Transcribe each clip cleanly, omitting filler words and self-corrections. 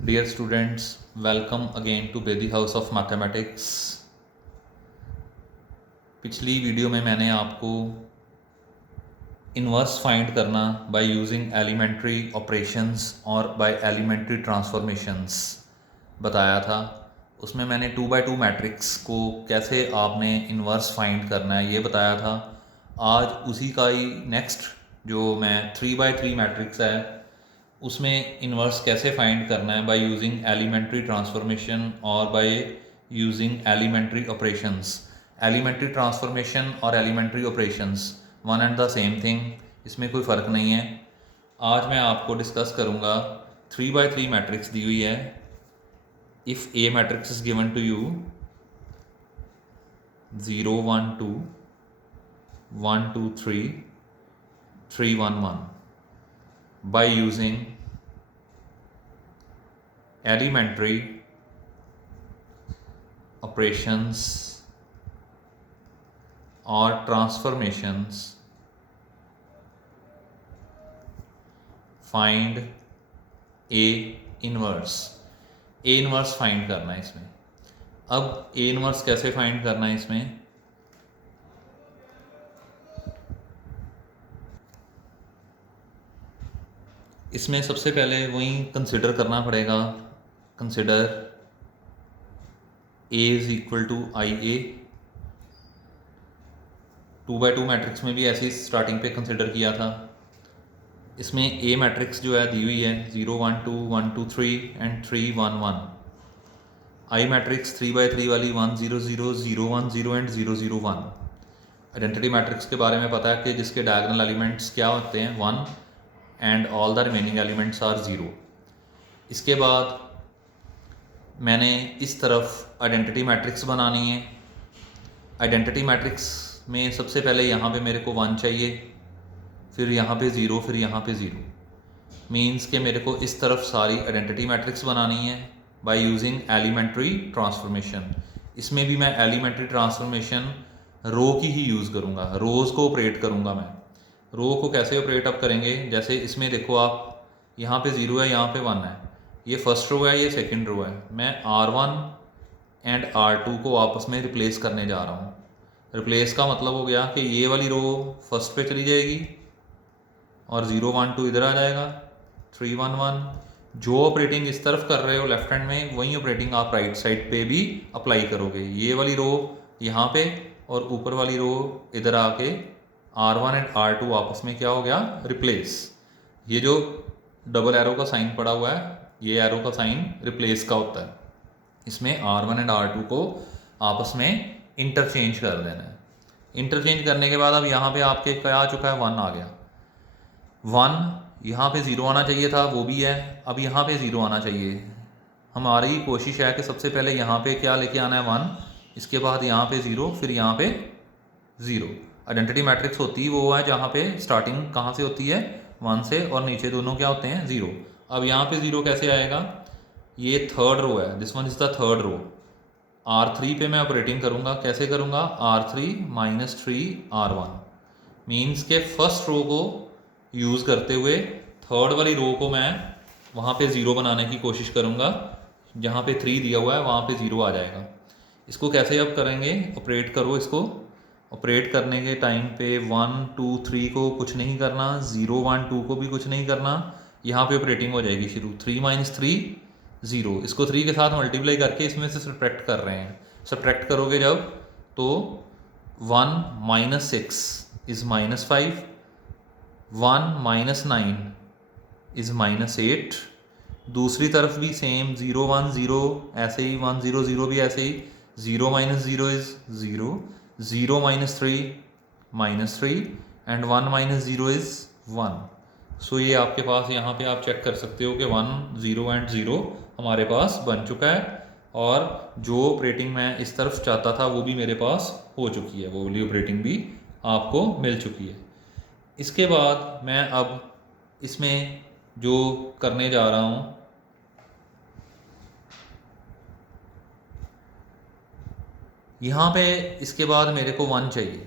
Dear students, welcome again to Bedi House of Mathematics। पिछली video में मैंने आपको इन्वर्स फाइंड करना बाय यूजिंग एलिमेंट्री ऑपरेशंस और बाय एलिमेंट्री ट्रांसफॉर्मेशंस बताया था। उसमें मैंने 2x2 मैट्रिक्स को कैसे आपने इन्वर्स फाइंड करना है ये बताया था। आज उसी का ही नेक्स्ट जो मैं 3x3 मैट्रिक्स है उसमें इन्वर्स कैसे फाइंड करना है बाय यूजिंग एलिमेंट्री ट्रांसफॉर्मेशन और by using elementary operations. Elementary transformation और elementary operations one and the same thing, इसमें कोई फ़र्क नहीं है। आज मैं आपको डिस्कस करूँगा 3x3 मैट्रिक्स दी हुई है। If A matrix is given to you 0 1 2 1 2 3 3 1 1 by using elementary operations or transformations, find A inverse. A inverse find करना है इसमें। अब A इनवर्स कैसे फाइंड करना है इसमें, इसमें सबसे पहले वही कंसिडर करना पड़ेगा। Consider A is equal to I A. 2x2 matrix में भी ऐसे ही स्टार्टिंग पे कंसिडर किया था। इसमें A मैट्रिक्स जो है दी हुई है 0 1 2 1 2 3 एंड 3 1 1। I मैट्रिक्स 3x3 वाली 1 0 0 0 1 0 एंड 0 0 1। आइडेंटिटी मैट्रिक्स के बारे में पता है कि जिसके डायगोनल एलिमेंट्स क्या होते हैं 1 and all the remaining elements are 0। इसके बाद मैंने इस तरफ आइडेंटिटी मैट्रिक्स बनानी है। आइडेंटिटी मैट्रिक्स में सबसे पहले यहाँ पे मेरे को 1 चाहिए, फिर यहाँ पे 0, फिर यहाँ पे 0। मीन्स कि मेरे को इस तरफ सारी आइडेंटिटी मैट्रिक्स बनानी है बाय यूजिंग एलिमेंट्री ट्रांसफॉर्मेशन। इसमें भी मैं एलिमेंट्री ट्रांसफॉर्मेशन रो की ही यूज़ करूँगा, रोज़ को ऑपरेट करूँगा मैं। रो को कैसे ऑपरेट अप करेंगे, जैसे इसमें देखो आप यहाँ पे 0 है, यहाँ पे 1 है, ये फर्स्ट रो है, ये सेकंड रो है। मैं R1 एंड R2 को आपस में रिप्लेस करने जा रहा हूँ। रिप्लेस का मतलब हो गया कि ये वाली रो फर्स्ट पे चली जाएगी और 0 1 2 इधर आ जाएगा, 3 1 1। जो ऑपरेटिंग इस तरफ कर रहे हो लेफ्ट हैंड में, वही ऑपरेटिंग आप राइट साइड पे भी अप्लाई करोगे। ये वाली रो यहाँ पे और ऊपर वाली रो इधर आके R1 एंड R2 आपस में क्या हो गया, रिप्लेस। ये जो डबल एरो का साइन पड़ा हुआ है, ये एरो का साइन रिप्लेस का होता है। इसमें R1 एंड R2 को आपस में इंटरचेंज कर देना है। इंटरचेंज करने के बाद अब यहाँ पे आपके क्या आ चुका है, 1 आ गया। 1 यहाँ पे 0 आना चाहिए था, वो भी है। अब यहाँ पे 0 आना चाहिए। हमारी कोशिश है कि सबसे पहले यहाँ पे क्या लेके आना है, 1, इसके बाद यहाँ पे 0, फिर यहाँ पे 0। आइडेंटिटी मैट्रिक्स होती है वो है जहाँ पे स्टार्टिंग कहाँ से होती है, 1 से, और नीचे दोनों क्या होते हैं, 0। अब यहाँ पे 0 कैसे आएगा, ये थर्ड रो है, this one is the third row. R3 पे मैं ऑपरेटिंग करूँगा, कैसे करूँगा, R3 - 3 R1। मीन्स के फर्स्ट रो को यूज़ करते हुए थर्ड वाली रो को मैं वहाँ पे 0 बनाने की कोशिश करूँगा। जहाँ पे 3 दिया हुआ है वहाँ पे 0 आ जाएगा। इसको कैसे अब करेंगे, ऑपरेट करो इसको। ऑपरेट करने के टाइम पे 1 2 3 को कुछ नहीं करना, 0 1 2 को भी कुछ नहीं करना। यहाँ पे ऑपरेटिंग हो जाएगी शुरू, 3 - 3 0। इसको 3 के साथ मल्टीप्लाई करके इसमें से सब्ट्रैक्ट कर रहे हैं। सब्ट्रैक्ट करोगे जब तो 1 - 6 इज़ -5, 1 - 9 इज़ -8। दूसरी तरफ भी सेम, 0 1 0 ऐसे ही, 1 0 0 भी ऐसे ही, 0 - 0 इज़ 0, 0 - 3 -3 एंड 1 - 0 इज़ 1। सो ये आपके पास यहाँ पे आप चेक कर सकते हो कि 1 0 एंड 0 हमारे पास बन चुका है, और जो ऑपरेटिंग मैं इस तरफ चाहता था वो भी मेरे पास हो चुकी है, वो वाली ऑपरेटिंग भी आपको मिल चुकी है। इसके बाद मैं अब इसमें जो करने जा रहा हूँ, यहाँ पे इसके बाद मेरे को 1 चाहिए,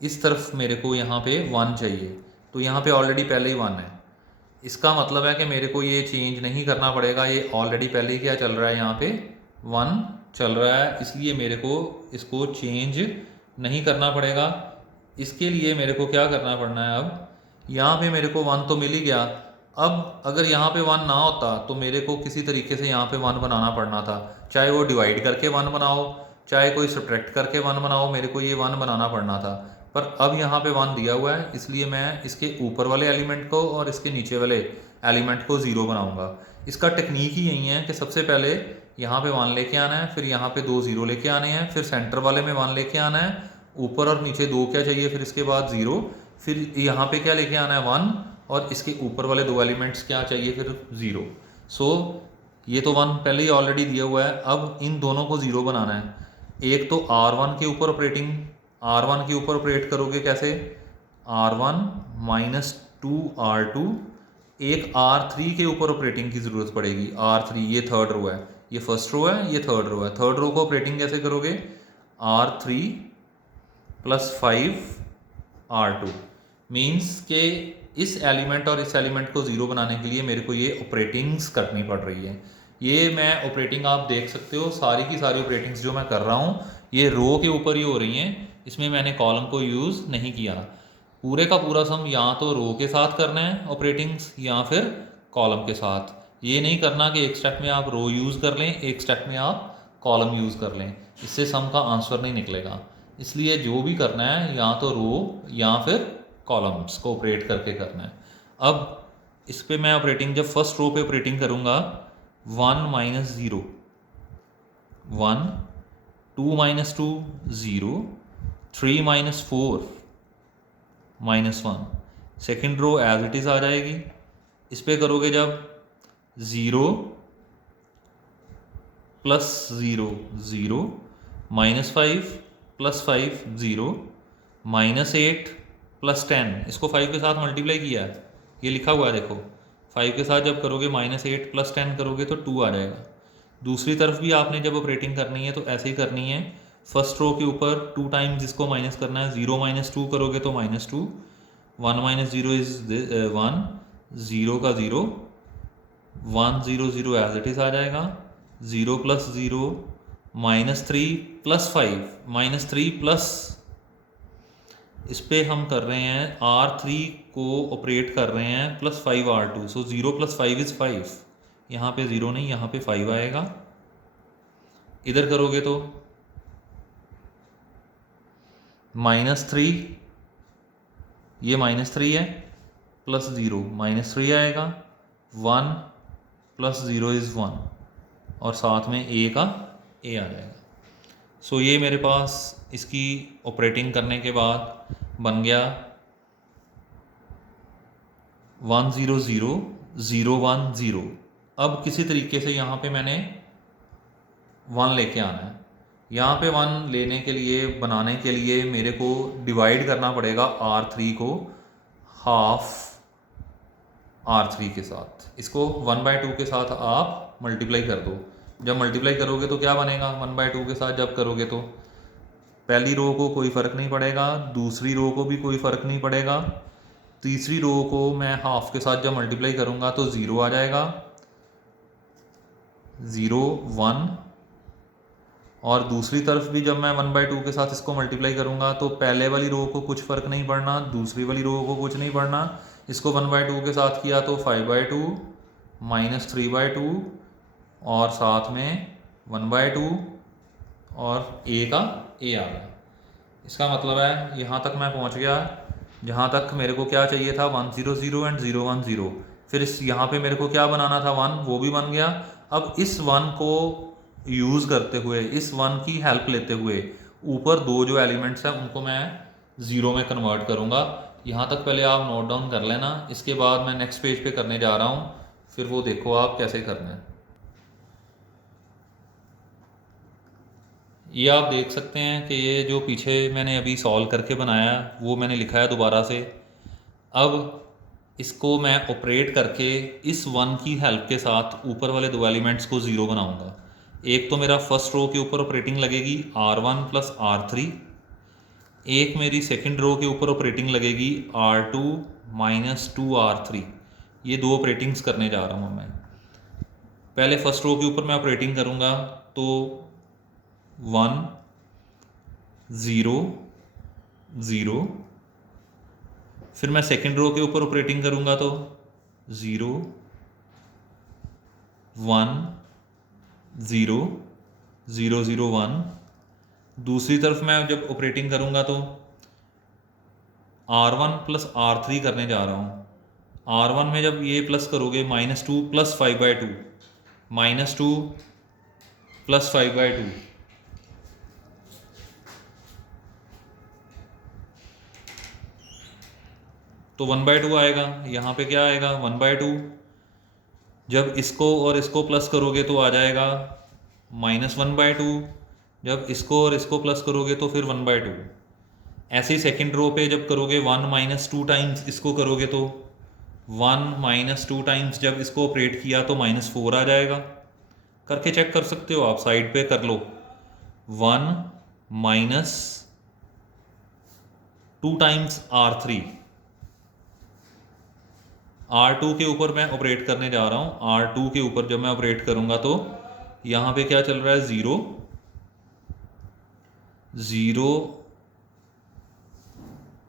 इस तरफ मेरे को यहाँ पे 1 चाहिए। तो यहाँ पे ऑलरेडी पहले ही 1 है। इसका मतलब है कि मेरे को ये चेंज नहीं करना पड़ेगा, ये ऑलरेडी पहले ही क्या चल रहा है, यहाँ पे 1 चल रहा है, इसलिए मेरे को इसको चेंज नहीं करना पड़ेगा। इसके लिए मेरे को क्या करना पड़ना है, अब यहाँ पे मेरे को 1 तो मिल ही गया। अब अगर यहाँ पे 1 ना होता तो मेरे को किसी तरीके से यहाँ पे 1 बनाना पड़ना था, चाहे वो डिवाइड करके 1 बनाओ, चाहे कोई सब्ट्रैक्ट करके 1 बनाओ, मेरे को ये 1 बनाना पड़ना था। पर अब यहाँ पे 1 दिया हुआ है, इसलिए मैं इसके ऊपर वाले एलिमेंट को और इसके नीचे वाले एलिमेंट को 0 बनाऊंगा। इसका टेक्निक ही यही है कि सबसे पहले यहाँ पे 1 लेके आना है, फिर यहाँ पे 2 0 लेके आने हैं, फिर सेंटर वाले में 1 लेके आना है, ऊपर और नीचे 2 क्या चाहिए, फिर इसके बाद 0, फिर यहाँ पे क्या लेके आना है 1, और इसके ऊपर वाले 2 एलिमेंट्स क्या चाहिए, फिर 0। सो ये तो 1 पहले ही ऑलरेडी दिया हुआ है, अब इन दोनों को 0 बनाना है। एक तो R1 के ऊपर ऑपरेटिंग, R1 के ऊपर ऑपरेट करोगे कैसे, R1 माइनस 2R2, एक R3 के ऊपर ऑपरेटिंग की ज़रूरत पड़ेगी, R3 ये थर्ड रो है, ये फर्स्ट रो है, ये थर्ड रो है, थर्ड रो को ऑपरेटिंग कैसे करोगे, R3 प्लस 5R2, मीन्स के इस एलिमेंट और इस एलिमेंट को 0 बनाने के लिए मेरे को ये ऑपरेटिंग्स करनी पड़ रही है। ये मैं ऑपरेटिंग आप देख सकते हो, सारी की सारी ऑपरेटिंग्स जो मैं कर रहा हूँ ये रो के ऊपर ही हो रही हैं, इसमें मैंने कॉलम को यूज़ नहीं किया। पूरे का पूरा सम या तो रो के साथ करना है ऑपरेटिंग्स या फिर कॉलम के साथ। ये नहीं करना कि एक स्टेप में आप रो यूज़ कर लें, एक स्टेप में आप कॉलम यूज़ कर लें, इससे सम का आंसर नहीं निकलेगा। इसलिए जो भी करना है या तो रो या फिर कॉलम्स को ऑपरेट करके करना है। अब इस पर मैं ऑपरेटिंग जब फर्स्ट रो पे ऑपरेटिंग करूँगा, 1 minus 0 1, 2 minus 2 0, 3 minus 4 minus 1, second row as it is आ जाएगी। इस पे करोगे जब 0 plus 0 0, minus 5 plus 5 0, minus 8 plus 10, इसको 5 के साथ मल्टीप्लाई किया है, ये लिखा हुआ है देखो, 5 के साथ जब करोगे माइनस 8 प्लस 10 करोगे तो 2 आ जाएगा। दूसरी तरफ भी आपने जब ऑपरेटिंग करनी है तो ऐसे ही करनी है, फर्स्ट रो के ऊपर 2 टाइम्स इसको माइनस करना है, 0 माइनस 2 करोगे तो माइनस 2, 1 माइनस 0 इज 1, 0 का 0, 1 0 0 एज इट इज़ आ जाएगा, 0 plus 0 minus 3 plus 5, minus 3 plus, इस पे हम कर रहे हैं R3 को ऑपरेट कर रहे हैं plus 5R2, so 0 plus 5 is 5, यहाँ पे 0 नहीं यहाँ पे 5 आएगा। इधर करोगे तो माइनस 3, ये माइनस 3 है, प्लस 0 माइनस 3 आएगा, 1 प्लस 0 इज़ 1, और साथ में a का a आ जाएगा। सो ये मेरे पास इसकी ऑपरेटिंग करने के बाद बन गया 1 0 0 0 1 0। अब किसी तरीके से यहाँ पे मैंने 1 लेके आना है, यहाँ पे 1 लेने के लिए बनाने के लिए मेरे को डिवाइड करना पड़ेगा R3 को हाफ R3 के साथ, इसको 1/2 के साथ आप मल्टीप्लाई कर दो। जब मल्टीप्लाई करोगे तो क्या बनेगा, 1/2 के साथ जब करोगे तो पहली रो को कोई फ़र्क नहीं पड़ेगा, दूसरी रो को भी कोई फ़र्क नहीं पड़ेगा, तीसरी रो को मैं हाफ के साथ जब मल्टीप्लाई करूँगा तो 0 आ जाएगा, 0 1, और दूसरी तरफ भी जब मैं 1/2 के साथ इसको मल्टीप्लाई करूँगा तो पहले वाली रो को कुछ फ़र्क नहीं पड़ना, दूसरी वाली रो को कुछ नहीं पड़ना, इसको 1/2 के साथ किया तो 5/2 माइनस 3/2 और साथ में 1/2 और a का a आ गया। इसका मतलब है यहाँ तक मैं पहुँच गया जहाँ तक मेरे को क्या चाहिए था, 1 0 0 एंड 0 1 0। फिर इस यहाँ पे मेरे को क्या बनाना था, 1, वो भी बन गया। अब इस 1 को यूज़ करते हुए, इस 1 की हेल्प लेते हुए ऊपर 2 जो एलिमेंट्स हैं उनको मैं 0 में कन्वर्ट करूँगा। यहाँ तक पहले आप नोट डाउन कर लेना, इसके बाद मैं नेक्स्ट पेज पे करने जा रहा हूँ, फिर वो देखो आप कैसे करना है। ये आप देख सकते हैं कि ये जो पीछे मैंने अभी सॉल्व करके बनाया वो मैंने लिखा है दोबारा से। अब इसको मैं ऑपरेट करके इस 1 की हेल्प के साथ ऊपर वाले 2 एलिमेंट्स को 0 बनाऊंगा। एक तो मेरा फर्स्ट रो के ऊपर ऑपरेटिंग लगेगी R1 प्लस R3, एक मेरी सेकंड रो के ऊपर ऑपरेटिंग लगेगी R2 माइनस 2R3, ये दो ऑपरेटिंग्स करने जा रहा हूँ मैं। पहले फर्स्ट रो के ऊपर मैं ऑपरेटिंग करूँगा तो 1 0 0, फिर मैं सेकंड रो के ऊपर ऑपरेटिंग करूँगा तो 0 1 0 0 0 1। दूसरी तरफ मैं जब ऑपरेटिंग करूँगा तो R1 प्लस R3 करने जा रहा हूँ। R1 में जब ये प्लस करोगे -2 प्लस 5/2, -2 प्लस 5/2, तो 1/2 आएगा। यहाँ पे क्या आएगा 1/2। जब इसको और इसको प्लस करोगे तो आ जाएगा -1/2। जब इसको और इसको प्लस करोगे तो फिर 1/2। ऐसे ही सेकंड रो पे जब करोगे 1 - 2 टाइम्स इसको करोगे तो 1 - 2 टाइम्स जब इसको ऑपरेट किया तो -4 आ जाएगा। करके चेक कर सकते हो आप, साइड पे कर लो। 1 - 2 टाइम्स R3, R2 के ऊपर मैं ऑपरेट करने जा रहा हूँ। R2 के ऊपर जब मैं ऑपरेट करूँगा तो यहाँ पे क्या चल रहा है 0 0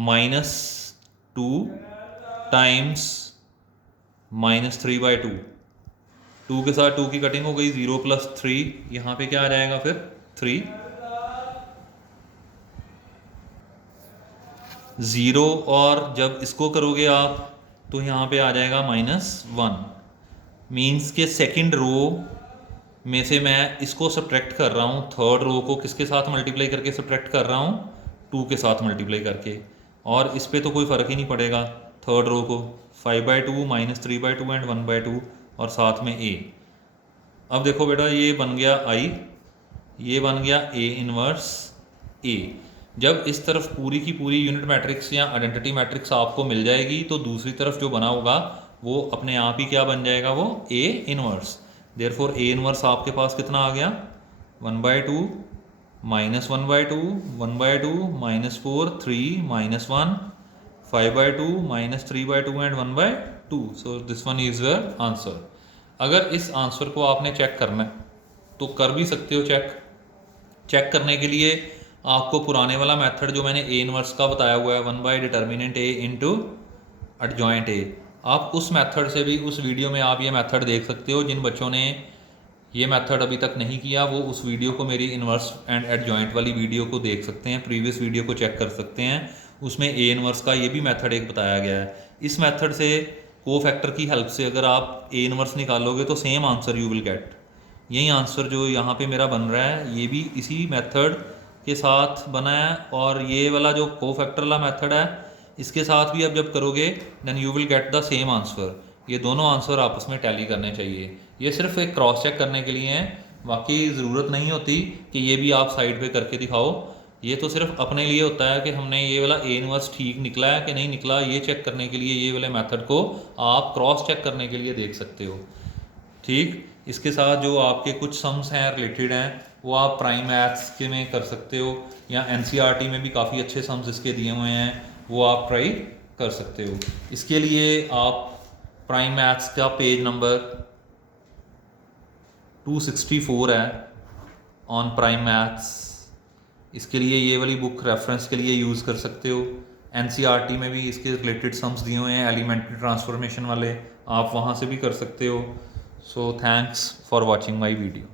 -2 टाइम्स -3/2। 2 के साथ 2 की कटिंग हो गई, 0 + 3, यहाँ पे क्या आ जाएगा फिर 3। 0 और जब इसको करोगे आप तो यहाँ पे आ जाएगा -1। मीन्स के सेकंड रो में से मैं इसको सब्ट्रैक्ट कर रहा हूँ, थर्ड रो को किसके साथ मल्टीप्लाई करके सब्ट्रैक्ट कर रहा हूँ, 2 के साथ मल्टीप्लाई करके। और इस पे तो कोई फ़र्क ही नहीं पड़ेगा, थर्ड रो को 5/2 -3/2 एंड 1/2 और साथ में a। अब देखो बेटा ये बन गया I, ये बन गया A इनवर्स A। जब इस तरफ पूरी की पूरी यूनिट मैट्रिक्स या आइडेंटिटी मैट्रिक्स आपको मिल जाएगी तो दूसरी तरफ जो बना होगा वो अपने आप ही क्या बन जाएगा, वो A inverse. Therefore A inverse आपके पास कितना आ गया 1/2 -1/2 1/2 -4 3 -1 5/2 -3/2 and 1/2। So this one is your answer. अगर इस आंसर को आपने चेक करना है तो कर भी सकते हो चेक करने के लिए आपको पुराने वाला मेथड जो मैंने A इनवर्स का बताया हुआ है 1/det A into adjoint A, आप उस मेथड से भी, उस वीडियो में आप ये मेथड देख सकते हो। जिन बच्चों ने ये मेथड अभी तक नहीं किया वो उस वीडियो को, मेरी इनवर्स एंड एडजॉइंट वाली वीडियो को देख सकते हैं, प्रीवियस वीडियो को चेक कर सकते हैं। उसमें A इनवर्स का ये भी मेथड एक बताया गया है। इस मेथड से कोफैक्टर की हेल्प से अगर आप A इनवर्स निकालोगे तो same answer you will gate. यही आंसर जो यहाँ पे मेरा बन रहा है ये भी इसी मेथड के साथ बना है, और ये वाला जो कोफैक्टर वाला मेथड है इसके साथ भी अब जब करोगे then you will get the same answer. ये दोनों आंसर आपस में टैली करने चाहिए। ये सिर्फ एक क्रॉस चेक करने के लिए है, बाकी ज़रूरत नहीं होती कि ये भी आप साइड पे करके दिखाओ। ये तो सिर्फ अपने लिए होता है कि हमने ये वाला A इनवर्स ठीक निकला है कि नहीं निकला, ये चेक करने के लिए ये वाले मेथड को आप क्रॉस चेक करने के लिए देख सकते हो। ठीक, इसके साथ जो आपके कुछ सम्स हैं रिलेटेड हैं वो आप प्राइम मैथ्स के में कर सकते हो, या NCERT में भी काफ़ी अच्छे सम्स इसके दिए हुए हैं, वो आप ट्राई कर सकते हो। इसके लिए आप प्राइम मैथ्स का पेज नंबर 264 है ऑन प्राइम मैथ्स, इसके लिए ये वाली बुक रेफरेंस के लिए यूज़ कर सकते हो। NCERT में भी इसके रिलेटेड सम्स दिए हुए हैं एलिमेंट्री ट्रांसफॉर्मेशन वाले, आप वहाँ से भी कर सकते हो। So thanks for watching my video.